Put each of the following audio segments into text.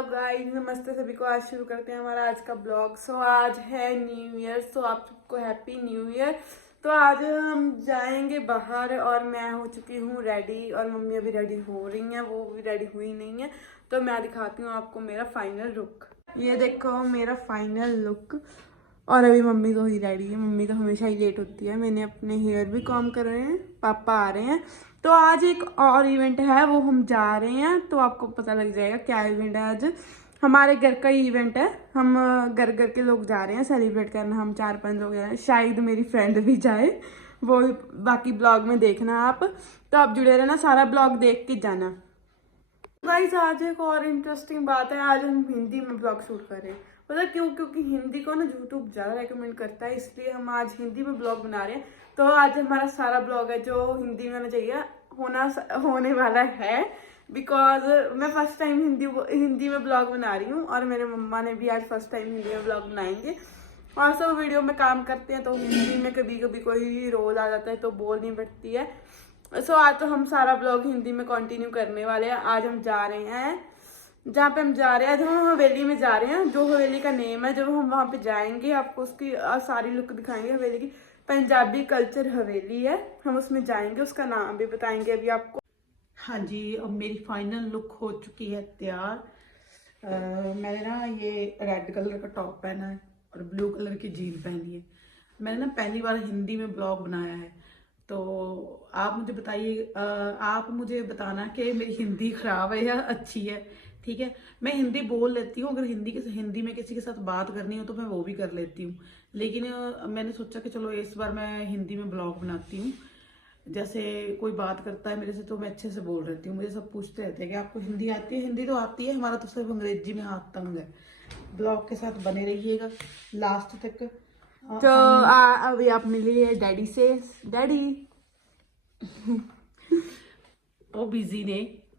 Hello guys नमस्ते सभी को। आज शुरू करते हैं हमारा आज का ब्लॉग। सो आज है न्यू ईयर सो आप सबको हैप्पी न्यू ईयर तो आज हम जाएँगे बाहर और मैं हो चुकी हूँ रेडी और मम्मी अभी रेडी हो रही हैं। वो भी रेडी हुई नहीं है। तो मैं दिखाती हूँ आपको मेरा फाइनल लुक ये देखो मेरा फाइनल लुक और अभी मम्मी तो ही रेडी है। मम्मी तो हमेशा ही लेट होती है। मैंने अपने हेयर भी कॉम कर रहे हैं। पापा आ रहे हैं। तो आज एक और इवेंट है, वो हम जा रहे हैं तो आपको पता लग जाएगा क्या इवेंट है आज। हमारे घर का ही इवेंट है, हम घर घर के लोग जा रहे हैं सेलिब्रेट करना, हम चार पाँच लोग हैं, शायद मेरी फ्रेंड भी जाए, वो बाकी ब्लॉग में देखना आप। तो आप जुड़े रहना, सारा ब्लॉग देख के जाना। गाइस आज एक और इंटरेस्टिंग बात है, आज हम हिंदी में ब्लॉग शूट कर रहे हैं। पता क्यों? क्योंकि हिंदी को ना यूट्यूब ज़्यादा रेकमेंड करता है, इसलिए हम आज हिंदी में ब्लॉग बना रहे हैं। तो आज हमारा सारा ब्लॉग है जो हिंदी में होना चाहिए होना होने वाला है। बिकॉज़ मैं फ़र्स्ट टाइम हिंदी हिंदी में ब्लॉग बना रही हूँ और मेरे मम्मा ने भी आज फ़र्स्ट टाइम हिंदी में ब्लॉग बनाएँगे। और सब वीडियो में काम करते हैं तो हिंदी में कभी कभी कोई रोल आ जाता है तो बोल नहीं पड़ती है। सो so, आज तो हम सारा ब्लॉग हिंदी में कंटिन्यू करने वाले हैं। आज हम जा रहे हैं जहाँ पे हम जा रहे हैं आज हम हवेली में जा रहे हैं। जो हवेली का नेम है जब हम वहाँ पे जाएँगे आपको उसकी सारी लुक दिखाएँगे हवेली की। पंजाबी कल्चर हवेली है। हम उसमें जाएँगे, उसका नाम भी बताएँगे। अभी आपको हाँ जी, अब मेरी फाइनल लुक हो चुकी है तैयार। मैंने ना ये रेड कलर का टॉप पहना है और ब्लू कलर की जीन पहनी है। मैंने ना पहली बार हिंदी में ब्लॉग बनाया है। तो आप मुझे बताइए आप मुझे बताना कि मेरी हिंदी खराब है या अच्छी है। ठीक है? मैं हिंदी बोल लेती हूँ अगर हिंदी के हिंदी में किसी के साथ बात करनी हो तो मैं वो भी कर लेती हूँ। लेकिन मैंने सोचा कि चलो इस बार मैं हिंदी में ब्लॉग बनाती हूँ। जैसे कोई बात करता है मेरे से तो मैं अच्छे से बोल रहती हूँ। मुझे सब पूछते रहते हैं कि आपको हिंदी आती है? हिंदी तो आती है हमारा तो सिर्फ़ अंग्रेज़ी में हाथ तंग है। ब्लॉग के साथ बने रहिएगा। लास्ट तक तो आ, अभी आप मिलिए डैडी से। डैडी! वो बिज़ी ने।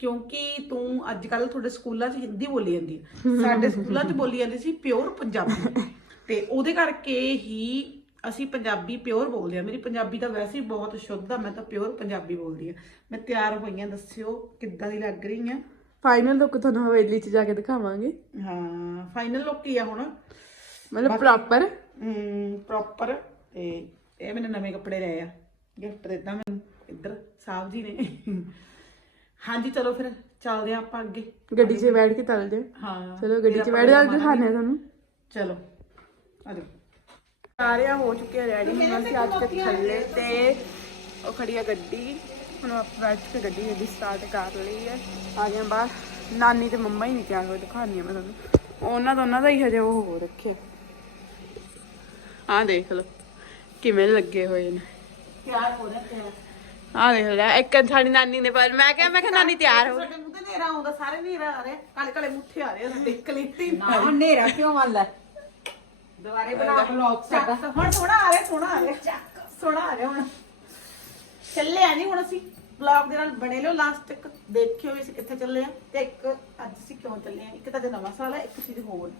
ਕਿਉਂਕਿ ਤੂੰ ਅੱਜ ਕੱਲ ਤੁਹਾਡੇ ਸਕੂਲਾਂ 'ਚ ਹਿੰਦੀ ਬੋਲੀ ਜਾਂਦੀ ਸਾਡੇ ਸਕੂਲਾਂ 'ਚ ਬੋਲੀ ਜਾਂਦੀ ਸੀ ਪਿਓਰ ਪੰਜਾਬੀ। ਤੇ ਉਹਦੇ ਕਰਕੇ ਹੀ ਅਸੀਂ ਪੰਜਾਬੀ ਪਿਓਰ ਬੋਲਦੇ ਆ ਮੇਰੀ ਪੰਜਾਬੀ ਤਾਂ ਵੈਸੇ ਹੀ ਬਹੁਤ ਸ਼ੁੱਧ ਆ ਮੈਂ ਤਾਂ ਪਿਓਰ ਪੰਜਾਬੀ ਬੋਲਦੀ ਆ ਮੈਂ ਤਿਆਰ ਹੋਈ ਦੱਸਿਓ ਕਿੱਦਾਂ ਦੀ ਲੱਗ ਰਹੀ ਆ? ਫਾਈਨਲ ਲੁੱਕ ਤੁਹਾਨੂੰ ਹਵੇਲੀ 'ਚ ਜਾ ਕੇ ਦਿਖਾਵਾਂਗੇ। ਹਾਂ ਫਾਈਨਲ ਲੁੱਕ ਕੀ ਆ ਹੁਣ? ਮਤਲਬ ਪ੍ਰੋਪਰ ਪ੍ਰੋਪਰ ਤੇ ਇਹ ਮੈਨੇ ਨਵੇਂ ਕੱਪੜੇ ਲਏ ਆ। ਗਿਫਟ ਦਿੱਤਾ ਮੈਨੂੰ। ਇੱਧਰ ਸਾਹਿਬ ਜੀ ਨੇ। ਹਾਂਜੀ ਚਲੋ ਫਿਰ ਚੱਲਦੇ ਆ ਆਪਾਂ ਅੱਗੇ। ਗੱਡੀ 'ਚ ਬੈਠ ਕੇ ਚੱਲ ਜਾਓ। ਹਾਂ ਚਲੋ ਗੱਡੀ 'ਚ ਬੈਠ ਜਾ ਦਿਖਾਣੇ ਤੁਹਾਨੂੰ। ਚਲੋ ਆ ਜਾਓ। ਸਾਰੇ ਹੋ ਚੁੱਕੇ ਆ ਰੈਡੀ ਹੁਣ ਅਸੀਂ ਅੱਜ ਤੱਕ ਥੱਲੇ ਤੇ ਉਹ ਖੜੀ ਆ ਗੱਡੀ। ਹੁਣ ਆਪਾਂ ਬੈਠ ਕੇ ਗੱਡੀ ਗੱਡੀ ਸਟਾਰਟ ਕਰ ਲਈ ਹੈ। ਆ ਗਏ ਬਾਹਰ। ਨਾਨੀ ਤੇ ਮੰਮਾ ਹੀ ਨਹੀਂ ਤਿਆਰ ਹੋਏ ਦਿਖਾਣੀ ਆ ਮੈਂ ਤੁਹਾਨੂੰ। ਉਹਨਾਂ ਦੋਨਾਂ ਦਾ ਹੀ ਹਜੇ ਉਹ ਹੋ ਰੱਖਿਆ। ਆ ਦੇਖ ਲਓ ਕਿਵੇਂ ਲੱਗੇ ਹੋਏ ਨੇ। ਤਿਆਰ ਹੋ ਰਹੇ ਤਿਆਰ ਆ ਦੇਖ ਲੈ ਇੱਕ ਸਾਡੀ ਨਾਨੀ ਨੇ ਪਰ ਮੈਂ ਕਿਹਾ ਮੈਂ ਕਿਹਾ ਨਾਨੀ ਤਿਆਰ ਹੋ ਸਾਡੇ ਮੂੰਹ ਤੇ ਨੇਰਾ ਆਉਂਦਾ ਸਾਰੇ ਨੇਰਾ ਆ ਰਿਹਾ। ਕਾਲੇ ਕਾਲੇ ਮੁੱਠੇ ਆ ਰਹੇ ਸਾਡੇ ਕਲੀਤੀ ਨਾ ਹਨੇਰਾ ਕਿਉਂ ਆਉਂਦਾ ਦੁਬਾਰੇ ਬਣਾ ਵਲੌਗ ਸਾਡਾ। ਹੁਣ ਸੋਹਣਾ ਆ ਰਿਹਾ ਸੋਹਣਾ ਆ ਰਿਹਾ। ਸੋਹਣਾ ਆ ਰਿਹਾ ਹੁਣ। ਚੱਲੇ ਆ ਜੀ ਹੁਣ ਅਸੀਂ। ਵਲੌਗ ਦੇ ਨਾਲ ਬਣੇ ਲਿਓ ਲਾਸਟ ਤੱਕ ਦੇਖਿਓ ਵੀ ਅਸੀਂ ਕਿੱਥੇ ਚੱਲੇ ਆ। ਤੇ ਇੱਕ ਅੱਜ ਅਸੀਂ ਕਿਉਂ ਚੱਲੇ ਆ? ਇੱਕ ਤਾਂ ਨਵਾਂ ਸਾਲ ਹੈ ਇੱਕ ਚੀਜ਼ ਹੋਰ।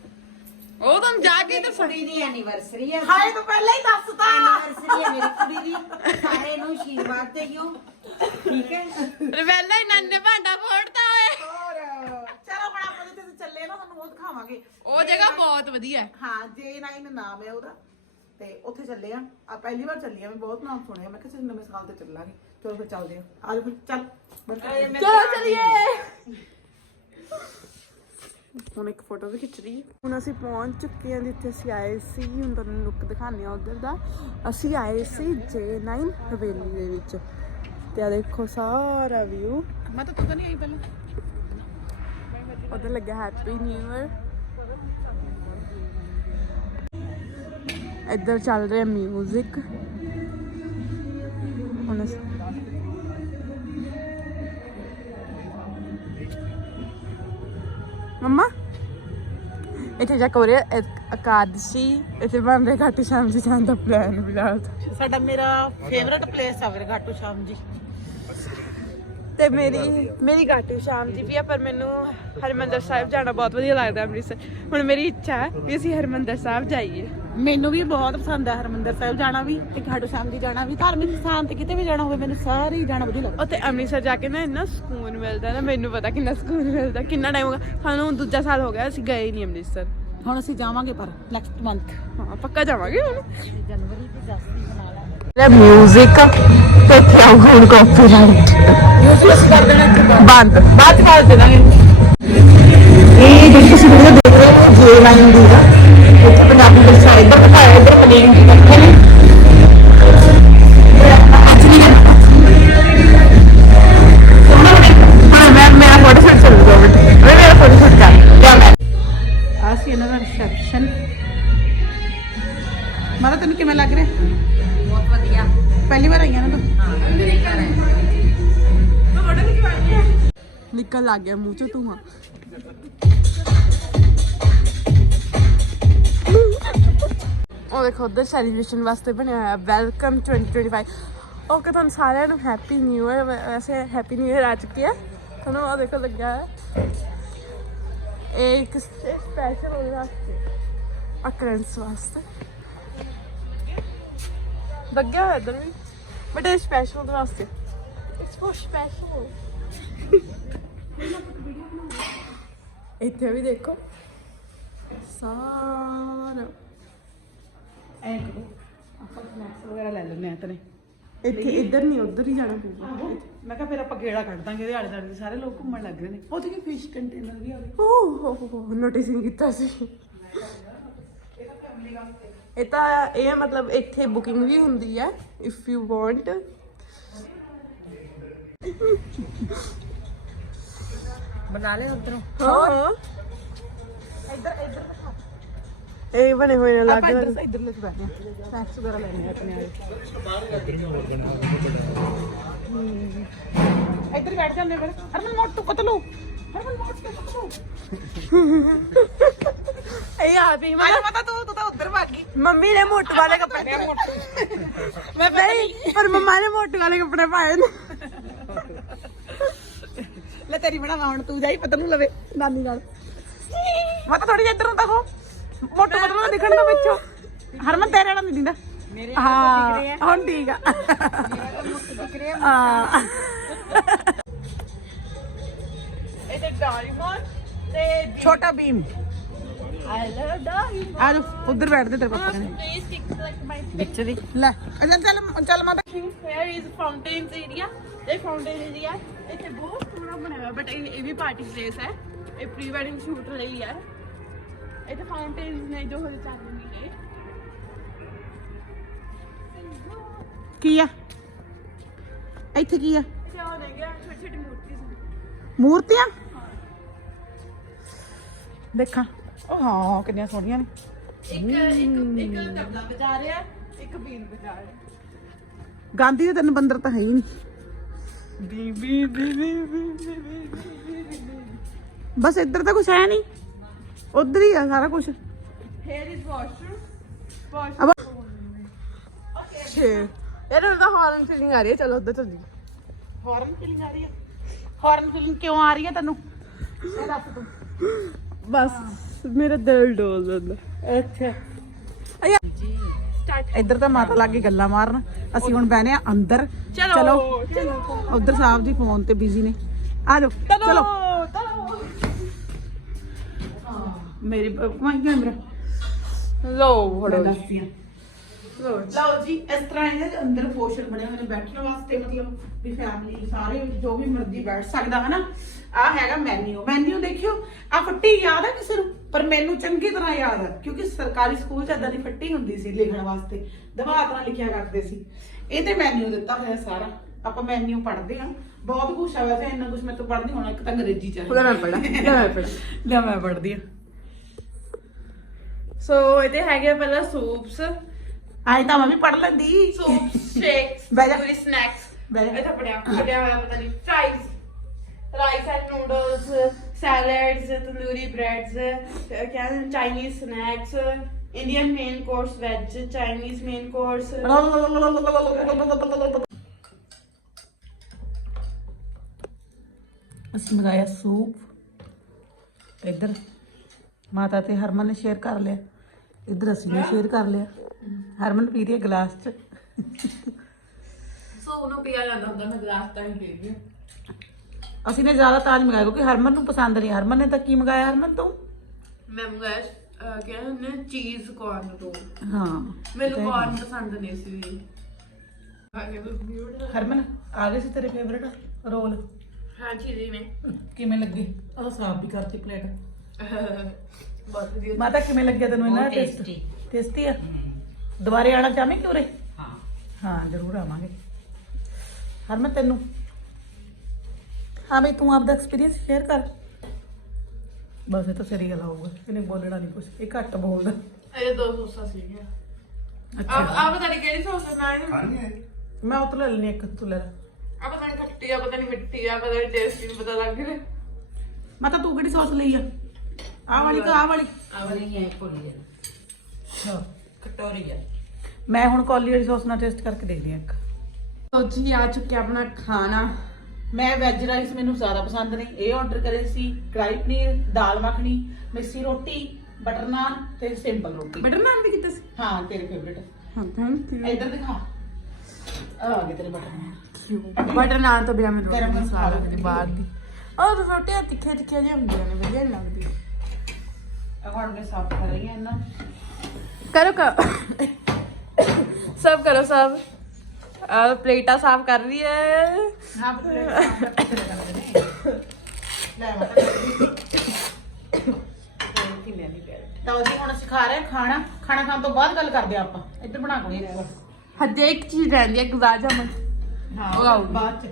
ਉਹ ਤੁਹਾਨੂੰ ਜਾ ਕੇ ਮੇਰੀ ਕੁੜੀ ਦੀ ਐਨੀਵਰਸਰੀ ਹੈ ਹਾਏ ਤੂੰ ਪਹਿਲਾਂ ਹੀ ਦੱਸਤਾ ਐਨੀਵਰਸਰੀ ਹੈ ਮੇਰੀ ਕੁੜੀ ਦੀ। ਸਾਰੇ ਨੂੰ ਆਸ਼ੀਰਵਾਦ ਦੇਈਓ। ਠੀਕ ਹੈ? ਪਹਿਲਾਂ ਹੀ ਨਾਨੇ ਭਾਂਡਾ ਫੋੜਦਾ ਓਏ। ਹੋਰ ਚਲੋ ਹੁਣ ਆਪਾਂ ਜਿੱਥੇ ਚੱਲੇ ਨਾ ਤੁਹਾਨੂੰ ਉਹ ਦਿਖਾਵਾਂਗੇ। ਉਹ ਜਗ੍ਹਾ ਬਹੁਤ ਵਧੀਆ। ਹੈ ਹਾਂ J9 ਨਾਮ ਹੈ ਉਹਦਾ। ਤੇ ਉੱਥੇ ਚੱਲੇ ਆ। ਆ ਪਹਿਲੀ ਵਾਰ ਚੱਲੀ ਆ ਮੈਂ ਬਹੁਤ ਨਾਮ ਸੁਣਿਆ। ਮੈਂ ਕਿਸੇ ਨਵੇਂ ਸਾਲ ਤੇ ਚੱਲਾਂਗੇ। ਚਲੋ ਫਿਰ ਚੱਲਦੇ ਆ। ਆ ਜਾਓ ਫਿਰ ਚੱਲ। ਚਲੋ ਚਲੀਏ। ਹੁਣ ਇੱਕ ਫੋਟੋ ਵੀ ਖਿੱਚ ਰਹੀ ਹੁਣ ਅਸੀਂ ਪਹੁੰਚ ਚੁੱਕੇ ਹਾਂ ਜਿੱਥੇ ਅਸੀਂ ਆਏ ਸੀ। ਹੁਣ ਤੁਹਾਨੂੰ ਲੁੱਕ ਦਿਖਾਉਂਦੇ ਆ ਉਧਰ ਦਾ। ਅਸੀਂ ਆਏ ਸੀ J9 ਹਵੇਲੀ ਦੇ ਵਿੱਚ। ਤੇ ਆ ਦੇਖੋ ਸਾਰਾ ਵਿਊ ਮੈਂ ਤਾਂ ਤੂੰ ਨਹੀਂ ਆਈ ਪਹਿਲਾਂ। ਉਧਰ ਲੱਗਿਆ ਹੈਪੀ ਨਿਊ ਇਅਰ ਇੱਧਰ ਚੱਲ ਰਿਹਾ ਮਿਊਜ਼ਿਕ ਹੁਣ ਅਸੀਂ ਮੰਮਾ, ਇੱਥੇ ਜਾ ਕੋਰੇ ਇਕਾਦਸ਼ੀ, ਇੱਥੇ ਬਣ ਰਿਹਾ ਘਾਟੀ ਸ਼ਾਮ ਜੀ ਜਾਣ ਦਾ ਪਲਾਨ ਫਿਲਹਾਲ ਸਾਡਾ ਮੇਰਾ ਫੇਵਰਟ ਪਲੇਸ ਆ ਵੀਰੇ ਘਾਟੂ ਸ਼ਾਮ ਜੀ। ਤੇ ਮੇਰੀ ਮੇਰੀ ਘਾਟੀ ਸ਼ਾਮ ਜੀ ਵੀ ਆ ਪਰ ਮੈਨੂੰ ਹਰਮੰਦਰ ਸਾਹਿਬ ਜਾਣਾ ਬਹੁਤ ਵਧੀਆ ਲੱਗਦਾ ਅੰਮ੍ਰਿਤਸਰ। ਹੁਣ ਮੇਰੀ ਇੱਛਾ ਹੈ ਵੀ ਅਸੀਂ ਹਰਮੰਦਰ ਸਾਹਿਬ ਜਾਈਏ। ਮੈਨੂੰ ਵੀ ਬਹੁਤ ਪਸੰਦ ਹੈ ਹਰਮੰਦਰ ਸਾਹਿਬ ਜਾਣਾ ਵੀ ਤੇ ਘਾਟੂ ਸ਼ਾਮ ਜੀ ਜਾਣਾ ਵੀ। ਧਾਰਮਿਕ ਸਥਾਨ ਤੇ ਕਿਤੇ ਵੀ ਜਾਣਾ ਹੋਵੇ ਮੈਨੂੰ ਸਾਰੇ ਹੀ ਜਾਣਾ ਵਧੀਆ ਲੱਗਦਾ। ਉੱਥੇ ਅੰਮ੍ਰਿਤਸਰ ਜਾ ਕੇ ਨਾ ਇੰਨਾ ਸਕੂਨ ਮਿਲਦਾ ਨਾ ਮੈਨੂੰ ਪਤਾ ਕਿੰਨਾ ਸਕੂਨ ਮਿਲਦਾ ਕਿੰਨਾ ਟਾਈਮ ਹੋ ਗਿਆ। ਸਾਨੂੰ ਦੂਜਾ ਸਾਲ ਹੋ ਗਿਆ ਅਸੀਂ ਗਏ ਨਹੀਂ ਅੰਮ੍ਰਿਤਸਰ। ਹੁਣ ਅਸੀਂ ਜਾਵਾਂਗੇ ਪਰ ਨੈਕਸਟ ਮੰਥ ਹਾਂ ਪੱਕਾ ਜਾਵਾਂਗੇ ਹੁਣ? ਜਨਵਰੀ ਦੀ 10 ਬਣਾ ਲਾਂਗੇ ਮਿਊਜ਼ਿਕ ਤੇ ਇੱਥੇ ਆਊਗਾ ਹੁਣ ਕਾਪੀਰਾਈਟ ਯੂਜ਼ਲੈਸ ਕਰ ਦੇਣਾ ਬੰਦ। ਬਾਅਦ ਚ ਬਾਅਦ ਦੇ ਦਾਂਗੇ ਇਹ ਜਿਹੜੀ ਤੁਸੀਂ ਵੀਡੀਓ ਦੇਖ ਰਹੇ ਹੋ ਜੇ ਲਾਈਨ ਦੀ ਦਾ ਇੱਥੇ ਪੰਜਾਬੀ ਦੇ ਸਾਈਡ ਦਾ ਦਿਖਾਇਆ ਇਧਰ ਪਲੇਨ ਦੀ ਨੇ। ਨਿਕਲ ਲੱਗ ਗਿਆ ਮੂੰਹ ਚੋਂ ਧੂਆਂ। ਉਹ ਦੇਖੋ, ਉਧਰ ਸੈਲੀਬ੍ਰੇਸ਼ਨ ਵਾਸਤੇ ਬਣਿਆ ਹੋਇਆ ਵੈਲਕਮ 2025 ਓਕੇ ਤੁਹਾਨੂੰ ਸਾਰਿਆਂ ਨੂੰ ਹੈਪੀ ਨਿਊ ਇਅਰ ਵੈਸੇ ਹੈਪੀ ਨਿਊ ਇਅਰ ਆ ਚੁੱਕੀ ਹੈ? ਤੁਹਾਨੂੰ ਉਹ ਦੇਖੋ ਲੱਗਿਆ ਹੈ ਇੱਕ ਸਪੈਸ਼ਲ ਉਹਦੇ ਵਾਸਤੇ ਅਕਰੈਂਸ ਵਾਸਤੇ। ਲੱਗਿਆ ਹੋਇਆ ਇੱਧਰ ਵੀ ਬਟ ਇਹ ਸਪੈਸ਼ਲ ਉਹਦੇ ਵਾਸਤੇ। ਇਟਸ ਫॉर ਸਪੈਸ਼ਲ ਇੱਥੇ ਵੀ ਦੇਖੋ। ਸਾਰਾ। ਐ ਕਰੋ। ਆਪਾਂ ਸਨੈਕਸ ਵਗੈਰਾ ਲੈ ਲੈਣੇ ਆ ਤਨੇ ਇੱਥੇ ਇੱਧਰ ਨਹੀਂ ਉੱਧਰ ਹੀ ਜਾਣਾ ਪਊਗਾ। ਮੈਂ ਕਿਹਾ ਫਿਰ ਆਪਾਂ ਗੇੜਾ ਕੱਢ ਦਾਂਗੇ ਇਹਦੇ ਆਲੇ ਦੁਆਲੇ ਸਾਰੇ ਲੋਕ ਘੁੰਮਣ ਲੱਗ ਰਹੇ ਨੇ। ਉਹਦੇ ਕੀ ਫਿਸ਼ ਕੰਟੇਨਰ ਵੀ ਆ ਗਏ ਓਹ ਹੋ ਹੋ ਹੋ ਨੋਟਿਸ ਨਹੀਂ ਕੀਤਾ ਸੀ। ਇਹ ਤਾਂ ਇਹ ਮਤਲਬ ਇੱਥੇ ਬੁਕਿੰਗ ਵੀ ਹੁੰਦੀ ਹੈ ਇਫ ਯੂ ਵਾਂਟ ਬਣਾ ਲੈ ਉਧਰੋਂ। ਹਾਂ ਇੱਧਰ ਇੱਧਰ ਇਹ ਬਣੇ ਹੋਏ ਨੇ ਆਪਾਂ ਲੱਗ ਇੱਧਰ ਇੱਧਰ ਲੈ ਕੇ ਬੈਠੇ ਆ ਸਨੈਕਸ ਵਗੈਰਾ ਲੈਣੇ ਆ ਆਪਣੇ ਆਲੇ ਇੱਧਰ ਬੈਠ ਜਾਂਦੇ ਫਿਰ। ਹਰਮਨ ਮੋਟ ਤੂੰ ਕਤਲੂ ਹਰਮਨ ਮੋਟ ਤੂੰ ਕਤਲੂ ਇਹ ਆ ਵੀ ਆਇਆ ਪਤਾ ਤੂੰ ਤੂੰ ਤਾਂ ਉੱਧਰ ਭੱਗ ਗਈ। ਮੰਮੀ ਨੇ ਮੋਟ ਵਾਲੇ ਕੱਪੜੇ ਮੈਂ ਪਰ ਮੰਮਾ ਨੇ ਮੋਟ ਵਾਲੇ ਕੱਪੜੇ ਪਾਏ ਨੇ। ਲੈ ਤੇਰੀ ਬਣਾਵਾ ਹੁਣ ਤੂੰ ਜਾਈ ਪਤਾ ਨੂੰ ਲਵੇ ਨਾਨੀ ਨਾਲ। ਮੈਂ ਤਾਂ ਥੋੜੀ ਜਿਹੀ ਇੱਧਰ ਤਾਂ ਹੋ ਮੋਟੇ ਮੋਟੇ ਨੂੰ ਦਿਖਣ ਦਾ ਵਿੱਚੋਂ ਹਰਮਨ ਤੇਰੇ ਨਾਲ ਨਹੀਂ ਦਿੰਦਾ। ਮੇਰੇ ਹਾਂ ਹੁਣ ਠੀਕ ਆ। ਦਿਖ ਰਿਹਾ ਹਾਂ। ਇਹ ਤੇ ਡਾਇਮੰਡ ਤੇ ਛੋਟਾ ਬੀਮ ਆਈ ਲਵ ਡਾਇਮੰਡ ਆ ਉੱਧਰ ਬੈਠਦੇ ਤੇਰੇ ਪਾਪਾ ਨੇ। ਪਲੀਜ਼ ਟਿਕ ਲਾਈਕ ਮਾਈ ਵਿੱਚ ਦੀ ਲੈ ਅੱਛਾ ਚੱਲ ਚੱਲ ਮਾਤਾ। Here is fountains area. ਇਹ ਫਾਊਂਟੇਨ ਏਰੀਆ ਇੱਥੇ ਬਹੁਤ ਬਣਿਆ ਹੋਇਆ ਬਟ ਇਹ ਇਹ ਵੀ ਪਾਰਟੀ ਪਲੇਸ ਹੈ। ਇਹ ਪ੍ਰੀ ਵੈਡਿੰਗ ਸ਼ੂਟ ਲਈ ਹੈ। ਇੱਥੇ ਫਾਊਂਟੇਨਸ ਨੇ ਜੋ ਹੋਏ ਚੱਲ ਰਹੀਆਂ ਨੇ। ਕੀ ਆ? ਇੱਥੇ ਕੀ ਆ? ਇੱਥੇ ਉਹ ਨੇ ਗਿਆ ਛੋਟੀ ਛੋਟੀ ਮੂਰਤੀਆਂ। ਮੂਰਤੀਆਂ? ਦੇਖਾਂ। ਉਹ ਹਾਂ ਕਿੰਨੀਆਂ ਸੋਹਣੀਆਂ ਨੇ। ਇੱਕ ਇੱਕ ਇੱਕ ਤਬਲਾ ਵਜਾ ਰਿਹਾ ਇੱਕ ਬੀਨ ਵਜਾ ਰਿਹਾ। ਗਾਂਧੀ ਦੇ ਤਿੰਨ ਬੰਦਰ ਤਾਂ ਹੈ ਹੀ ਨਹੀਂ। ਬਸ ਇੱਧਰ ਤਾਂ ਕੁਝ ਹੈ ਨਹੀਂ। ਉਧਰ ਹੀ ਆ ਸਾਰਾ ਕੁਝ Here is washroom. ਅਬ ਛੇ ਯਾਰ ਉਹ ਤਾਂ ਹਾਰਨ ਫੀਲਿੰਗ ਆ ਰਹੀ ਹੈ। ਚਲੋ ਉੱਧਰ ਚੱਲੀ ਹਾਰਨ ਫੀਲਿੰਗ ਆ ਰਹੀ ਹੈ। ਹਾਰਨ ਫੀਲਿੰਗ ਕਿਉਂ ਆ ਰਹੀ ਹੈ ਤੈਨੂੰ? ਇਹ ਦੱਸ ਤੂੰ। ਬਸ। ਮੇਰਾ ਦਿਲ ਡੋਲ ਦਿੰਦਾ ਅੱਛਾ। ਇੱਧਰ ਤਾਂ ਮਾਤਾ ਲੱਗ ਗਈ ਗੱਲਾਂ ਮਾਰਨ। ਅਸੀਂ ਹੁਣ ਬਹਿਨੇ ਆ ਅੰਦਰ। ਚਲੋ ਉਧਰ ਸਾਹਿਬ ਜੀ ਫੋਨ ਤੇ ਬਿਜ਼ੀ ਨੇ। ਆ ਜਾਓ ਚਲੋ ਮੇਰੀ ਮਾਈ ਕੈਮਰਾ। ਲੋ ਫੜੋ ਦੱਸਦੀਆਂ ਲਓ ਜੀ। ਇਸ ਤਰ੍ਹਾਂ ਇਹਦੇ ਚ ਅੰਦਰ ਪੋਰਸ਼ਨ ਬਣੇ ਹੋਏ ਨੇ ਬੈਠਣ ਵਾਸਤੇ ਮਤਲਬ ਵੀ ਫੈਮਿਲੀ ਸਾਰੇ ਜੋ ਵੀ ਮਰਜ਼ੀ ਬੈਠ ਸਕਦਾ ਹਨਾ? ਆ ਹੈਗਾ ਮੈਨੂ ਮੈਨੂ ਦੇਖਿਓ ਆ ਫੱਟੀ ਯਾਦ ਹੈ ਕਿਸੇ ਨੂੰ? ਪਰ ਮੈਨੂੰ ਚੰਗੀ ਤਰ੍ਹਾਂ ਯਾਦ ਹੈ ਕਿਉਂਕਿ ਸਰਕਾਰੀ ਸਕੂਲ ਚ ਏਦਾਂ ਦੀ ਫੱਟੀ ਹੁੰਦੀ ਸੀ ਲਿਖਣ ਵਾਸਤੇ। ਦਬਾਅ ਨਾਲ ਲਿਖਿਆ ਕਰਦੇ ਸੀ। ਇਹ ਤੇ ਮੈਨੂ ਦਿੱਤਾ ਹੋਇਆ ਸਾਰਾ। ਆਪਾਂ ਮੈਨੂ ਪੜ੍ਹਦੇ ਹਾਂ। ਬਹੁਤ ਕੁਛ ਆ ਵੈਸੇ ਇੰਨਾ ਕੁਛ ਮੈਂ ਤਾਂ ਪੜ੍ਹਦੀ ਹੋਣਾ ਇੱਕ ਤਾਂ ਅੰਗਰੇਜ਼ੀ ਚ ਹੈ ਉਹਦਾ ਮੈਂ ਪੜਾ ਲੈ ਮੈਂ ਪੜਾ ਲੈ ਮੈਂ ਪੜ੍ਹਦੀ ਹਾਂ। ਸੋ ਇਹਦੇ ਹੈਗੇ ਆ ਪਹਿਲਾਂ ਸੂਪਸ ਆਏ ਤਾਂ ਮੈਂ ਵੀ ਪੜ ਲੈਂਦੀ। ਸੂਪ ਸ਼ੇਕਸ ਬਹਿ ਜਾ। ਪੂਰੀ ਸਨੈਕਸ ਬਹਿ ਜਾ। ਇਹ ਤਾਂ ਬਣਿਆ ਬਣਿਆ ਹੋਇਆ ਪਤਾ ਨਹੀਂ fries rice and noodles salads tandoori breads ਕਹਿੰਦੇ Chinese snacks Indian main course veg Chinese main course ਅਸੀਂ ਮੰਗਾਇਆ ਸੂਪ ਇੱਧਰ ਮਾਤਾ ਤੇ ਹਰਮਨ ਨੇ ਸ਼ੇਅਰ ਕਰ ਲਿਆ। ਇੱਧਰ ਅਸੀਂ ਵੀ ਸ਼ੇਅਰ ਕਰ ਲਿਆ। ਹਰਮਨ ਪੀ ਰਹੀ ਹੈ ਗਲਾਸ 'ਚ। ਸੋ ਉਹਨੂੰ ਪਿਆ ਜਾਂਦਾ ਹੁੰਦਾ ਮੈਂ ਗਲਾਸ ਤਾਂ ਹੀ ਪੀ ਰਹੀ ਅਸੀਂ ਨੇ ਜ਼ਿਆਦਾ ਤਾਂ ਨਹੀਂ ਮੰਗਾਇਆ ਕਿਉਂਕਿ ਹਰਮਨ ਨੂੰ ਪਸੰਦ ਨਹੀਂ। ਹਰਮਨ ਨੇ ਤਾਂ ਕੀ ਮੰਗਾਇਆ ਹਰਮਨ ਤੂੰ? ਮੈਂ ਮੰਗਾਇਆ ਕਿਆ ਹੁੰਦੇ ਚੀਜ਼ ਕੋਰਨ ਤੋਂ। ਹਾਂ ਮੈਨੂੰ ਕੋਰਨ ਪਸੰਦ ਨਹੀਂ ਸੀ ਹਰਮਨ ਆ ਗਏ ਸੀ ਤੇਰੇ ਫੇਵਰੇਟ ਰੋਲ? ਹਾਂ ਚੀਜ਼ੀ ਨੇ ਕਿਵੇਂ ਲੱਗੇ? ਆਹ ਸਾਫ਼ ਵੀ ਕਰਤੀ ਪਲੇਟ। ਬਹੁਤ ਵਧੀਆ। ਮਾਤਾ ਕਿਵੇਂ ਲੱਗਿਆ ਤੈਨੂੰ ਇਹਨਾਂ ਟੇਸਟ ਟੇਸਟੀ ਆ? ਦੁਬਾਰੇ ਆਣਾ ਚਾਹਵੇਂ ਕਿ ਉਰੇ? ਹਾਂ। ਹਾਂ ਜ਼ਰੂਰ ਆਵਾਂਗੇ। ਹਰਮਨ ਤੈਨੂੰ? ਹਾਂ ਬਈ ਤੂੰ ਆਪਦਾ ਐਕਸਪੀਰੀਅੰਸ ਸ਼ੇਅਰ ਕਰ। ਬਸ ਇਹ ਤਾਂ ਸਰੀ ਗੱਲ ਹੋਊਗਾ। ਇਹਨੇ ਬੋਲਣਾ ਨਹੀਂ ਕੁਝ ਇਹ ਘੱਟ ਬੋਲਦਾ। ਇਹ ਦੋ ਸੌਸਾਂ ਸੀਗੀਆਂ। ਆ ਅੱਛਾ ਆ ਪਤਾ ਨਹੀਂ ਕਿਹੜੀ ਸੌਸ ਹੈ ਮੈਂ ਮੈਂ ਉਹ ਤੋਂ ਲੈ ਲੈਣੀ ਇੱਕ ਤੂੰ ਲੈ ਲੈ। ਆ ਪਤਾ ਨਹੀਂ ਖੱਟੀ ਆ ਪਤਾ ਨਹੀਂ ਮਿੱਠੀ ਆ ਪਤਾ ਨਹੀਂ ਟੇਸਟ ਨਹੀਂ ਪਤਾ ਲੱਗ ਰਿਹਾ ਮੈਂ ਤਾਂ ਤੂੰ ਕਿਹੜੀ ਸੌਸ ਲਈ ਆ? ਆਹ ਵਾਲੀ ਕਿ ਆਹ ਵਾਲੀ? ਆਵਰੀ ਹੈ ਕੋਲੀ ਹੈ ਹਾਂ। ਕਟੋਰੀਆ। ਮੈਂ ਹੁਣ ਕੌਲੀ ਵਾਲੀ ਸੌਸ ਨਾਲ ਟੇਸਟ ਕਰਕੇ ਦੇਖਦੀ ਹਾਂ ਇੱਕ। ਲਓ ਜੀ ਆ ਚੁੱਕਿਆ ਆਪਣਾ ਖਾਣਾ। ਮੈਂ ਵੈਜ ਰਾਈਸ ਮੈਨੂੰ ਜ਼ਿਆਦਾ ਪਸੰਦ ਨਹੀਂ। ਇਹ ਆਰਡਰ ਕਰੇ ਸੀ ਕੜਾਈ ਪਨੀਰ ਦਾਲ ਮੱਖਣੀ ਮਿੱਸੀ ਰੋਟੀ ਬਟਰ ਨਾਨ ਤੇ ਸਿੰਪਲ ਰੋਟੀ। ਬਟਰ ਨਾਨ ਵੀ ਕੀਤਾ ਸੀ? ਹਾਂ ਤੇਰੇ ਫੇਵਰਿਟ ਹਾਂ ਥੈਂਕ ਯੂ ਇੱਧਰ ਦਿਖਾ। ਆ ਗਏ ਤੇਰੇ ਬਟਰ ਨਾਨ ਬਟਰ ਨਾਨ ਤੋਂ ਬਿਨਾਂ ਮੈਨੂੰ ਗਰਮ ਮਸਾਲਾ ਦੀ ਬਾਹਰ ਦੀ। ਔਰ ਰੋਟੀਆਂ ਤਿੱਖੇ ਤਿੱਖੇ ਜਿਹੀਆਂ ਹੁੰਦੀਆਂ ਨੇ ਵਧੀਆ ਲੱਗਦੀ। ਹੁਣ ਮੈਂ ਸਾਫ਼ ਕਰ ਰਹੀ ਹਾਂ ਇਹਨਾਂ। करो कर सब करो सब और प्लेटा साफ कर रही है ਹਾਂ ਪਲੇਟ ਸਾਫ ਕਰਕੇ ਤੇਰੇ ਕਰਦੇ ਨੇ ਲੈ ਮਤਾ ਕਿੰਨੇ ਦੀ ਪਿਆ ਤਾਂ ਜੀ ਹੁਣ ਅਸੀਂ ਖਾ ਰਹੇ ਹਾਂ ਖਾਣਾ ਖਾਣਾ ਖਾਣ ਤੋਂ ਬਾਅਦ ਗੱਲ ਕਰਦੇ ਹਾਂ ਆਪਾਂ ਇੱਧਰ ਬਣਾ ਕੋਈ ਇੱਕ ਵਾਰ हद एक चीज रहती है गुलाब जामुन ਹਾਂ ਉਹ ਉਹ ਆਊਗੀ। ਬਾਅਦ ਚ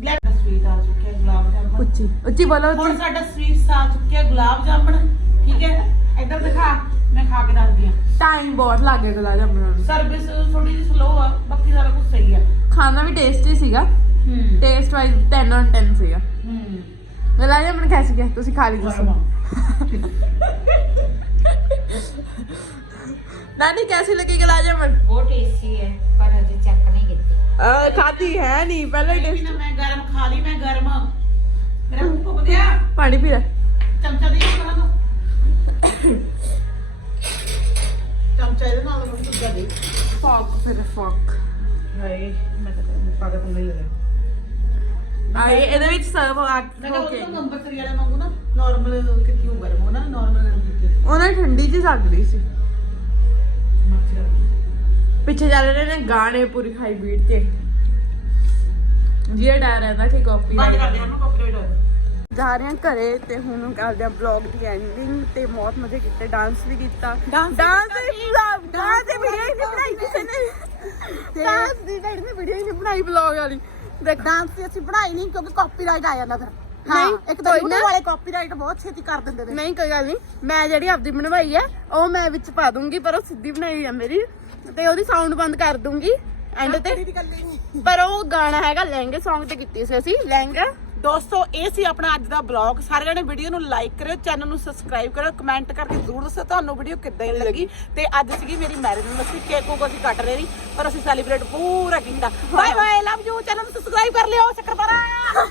ਲੈ ਸਵੀਟ ਆ ਚੁੱਕਿਆ ਗੁਲਾਬ ਜਾਮੁਨ उच्ची उच्ची बोलो ਹੁਣ ਸਾਡਾ ਸਵੀਟਸ ਆ ਚੁੱਕਿਆ ਗੁਲਾਬ ਜਾਮੁਨ ਠੀਕ ਹੈ ਇੱਧਰ ਦਿਖਾ ਮੈਂ ਖਾ ਕੇ ਦੱਸਦੀ ਆ ਟਾਈਮ ਬਹੁਤ ਲੱਗ ਗਿਆ ਗਲਾ ਜੰਮਣ ਨੂੰ ਸਰਵਿਸ ਥੋੜੀ ਜਿਹੀ ਸਲੋ ਆ ਬਾਕੀ ਸਾਰਾ ਕੁਝ ਸਹੀ ਆ। ਖਾਣਾ ਵੀ ਟੇਸਟੀ ਸੀਗਾ। ਹੂੰ। ਟੇਸਟ ਵਾਈਜ਼ 10 ਔਨ 10 ਸੀਗਾ। ਹੂੰ। ਗਲਾ ਜੰਮਣ ਖਾ ਸਕਿਆ ਤੁਸੀਂ ਖਾ ਲਈ ਤੁਸੀਂ ਨਾਨੀ ਕੈਸੀ ਲੱਗੀ ਗਲਾ ਜੰਮਣ ਬਹੁਤ ਟੇਸਟੀ ਹੈ ਪਰ ਅਜੇ ਚੈੱਕ ਨਹੀਂ ਕੀਤੀ। ਆ ਖਾਦੀ ਹੈ ਨਹੀਂ ਪਹਿਲਾਂ ਹੀ ਟੇਸਟ ਮੈਂ ਗਰਮ ਖਾ ਲਈ ਮੈਂ ਗਰਮ। ਮੇਰਾ ਮੂੰਹ ਭੁੱਖ ਗਿਆ। ਪਾਣੀ ਪੀ ਲੈ। ਚਮਚਾ ਦੇ ਪਹਿਲਾਂ ਚਮਚਾ ਇਹਦੇ ਨਾਲ ਮੈਨੂੰ ਦੂਜਾ ਦੇ। ਫੌਕ ਫਿਰ ਫੌਕ। ਹਾਏ ਮੈਂ ਤਾਂ ਪਾਗਲ ਨਹੀਂ ਲੱਗਿਆ ਆ। ਇਹ- ਇਹਦੇ ਵਿੱਚ ਸਰਵ ਮੈਂ ਕਿਹਾ ਓਕੇ ਉਹ ਤਾਂ ਨੰਬਰ 3 ਵਾਲੇ ਵਾਂਗੂ ਨਾ ਨਾਰਮਲ ਕਿੱਥੇ ਹੋ ਗਰਮ ਹੋਣਾ ਨਾਰਮਲ ਗਰਮ ਕਿੱਥੇ ਉਹਨਾਂ ਦੀ ਠੰਡੀ ਜੀ ਸਕਦੀ ਸੀ। ਪਿੱਛੇ ਚੱਲ ਰਹੇ ਨੇ ਗਾਣੇ ਪੂਰੀ ਹਾਈ ਬੀਟ ਤੇ। ਜੀ ਡਰ ਰਹਿੰਦਾ ਕਿ ਕਾਪੀ ਬੰਦ ਕਰ ਦੇ ਉਹਨੂੰ ਕਾਪੀਰਾਈਟ ਜਾ ਰਹੇ ਹਾਂ ਘਰੇ ਤੇ ਹੁਣ ਕਰਦੇ ਹਾਂ ਵਲੌਗ ਦੀ ਐਂਡਿੰਗ ਤੇ ਬਹੁਤ ਮਜ਼ੇ ਕੀਤੇ ਡਾਂਸ ਵੀ ਕੀਤਾ। ਡਾਂਸ ਡਾਂਸ ਦੀ ਵੀਡੀਓ ਹੀ ਨਹੀਂ ਬਣਾਈ ਕਿਸੇ ਨੇ। ਡਾਂਸ ਦੀ ਜਿਹੜੀ ਨੇ ਵੀਡੀਓ ਹੀ ਨਹੀਂ ਬਣਾਈ ਵਲੌਗ ਵਾਲੀ। ਦੇਖ। ਡਾਂਸ ਦੀ ਅਸੀਂ ਬਣਾਈ ਨਹੀਂ ਕਿਉਂਕਿ ਕਾਪੀਰਾਈਟ ਆ ਜਾਂਦਾ ਫਿਰ। ਨਹੀਂ, ਇੱਕ ਤਾਂ YouTube। ਵਾਲੇ ਕਾਪੀਰਾਈਟ ਬਹੁਤ ਛੇਤੀ ਕਰ ਦਿੰਦੇ ਨੇ। ਨਹੀਂ ਕੋਈ ਗੱਲ ਨਹੀਂ। ਮੈਂ ਜਿਹੜੀ ਆਪਦੀ ਬਣਵਾਈ ਹੈ ਉਹ ਮੈਂ ਵਿੱਚ ਪਾ ਦੂੰਗੀ ਪਰ ਉਹ ਸਿੱਧੀ ਬਣਾਈ ਹੈ ਮੇਰੀ। ਤੇ ਉਹਦੀ ਸਾਊਂਡ ਬੰਦ ਕਰ ਦੂੰਗੀ। ਐਂਡ ਤੇ। ਪਰ ਉਹ ਗਾਣਾ ਹੈਗਾ ਲਹਿੰਗੇ Song ਤੇ ਕੀਤੀ ਸੀ ਅਸੀਂ। ਲਹਿੰਗਾ। ਦੋਸਤੋ ਇਹ ਸੀ ਆਪਣਾ ਅੱਜ ਦਾ ਬਲੌਗ ਸਾਰੇ ਜਣੇ ਵੀਡੀਓ ਨੂੰ ਲਾਈਕ ਕਰਿਓ ਚੈਨਲ ਨੂੰ ਸਬਸਕ੍ਰਾਈਬ ਕਰਿਓ ਕਮੈਂਟ ਕਰਕੇ ਜ਼ਰੂਰ ਦੱਸੋ ਤੁਹਾਨੂੰ ਵੀਡੀਓ ਕਿੱਦਾਂ ਦੀ ਲੱਗੀ। ਤੇ ਅੱਜ ਸੀਗੀ ਮੇਰੀ ਮੈਰਿਜ ਨੂੰ ਅਸੀਂ ਕੇਕ ਕੋਕ ਅਸੀਂ ਕੱਟ ਰਹੇ ਨਹੀਂ ਪਰ ਅਸੀਂ ਸੈਲੀਬ੍ਰੇਟ ਪੂਰਾ ਕੀਤਾ। Bye bye love you channel ਨੂੰ ਸਬਸਕ੍ਰਾਈਬ ਕਰ ਲਿਓ ਸ਼ੱਕਰਪਾਰਾ